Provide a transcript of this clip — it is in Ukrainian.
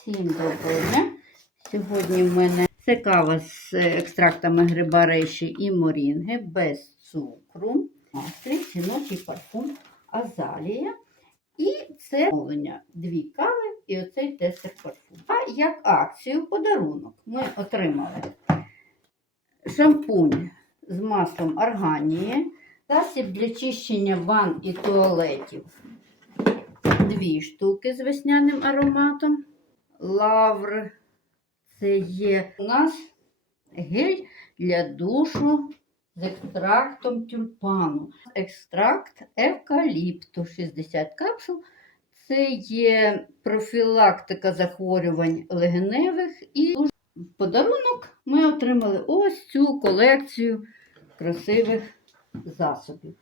Всім доброго дня. Сьогодні в мене це кава з екстрактами гриба рейші і морінги без цукру, мастрі, жіночий парфум, азалія. І це замовлення дві кави і оцей тестер парфум. А як акцію подарунок ми отримали шампунь з маслом органії, засіб для чищення ванн і туалетів. Дві штуки з весняним ароматом. Лавр. Це є у нас гель для душу з екстрактом тюльпану. Екстракт евкаліпту 60 капсул. Це є профілактика захворювань легеневих і в подарунок ми отримали ось цю колекцію красивих засобів.